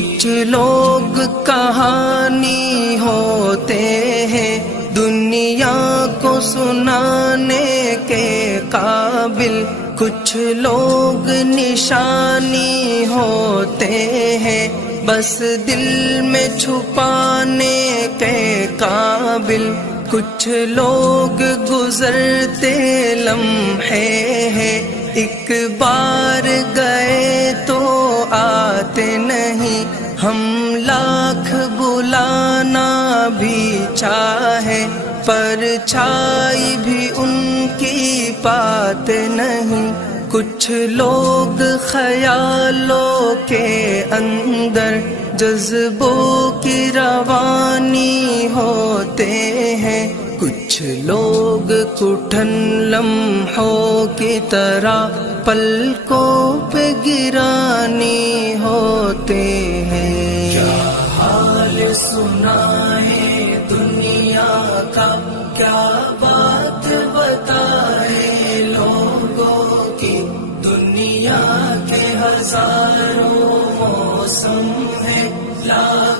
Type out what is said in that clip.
کچھ لوگ کہانی ہوتے ہیں دنیا کو سنانے کے قابل، کچھ لوگ نشانی ہوتے ہیں بس دل میں چھپانے کے قابل، کچھ لوگ گزرتے لمحے ہیں ایک بار گئے تو آتے نہیں، ہم لاکھ بلانا بھی چاہے پرچھائی بھی ان کی پاتے نہیں، کچھ لوگ خیالوں کے اندر جذبوں کی روانی ہوتے ہیں، کچھ لوگ کٹھن لمحوں کی طرح پلکوں پہ گرانی ہوتے ہیں۔ کیا حال سنا ہے دنیا کا، کیا بات بتائے لوگوں کی، دنیا کے ہزاروں موسم ہے، لاکھ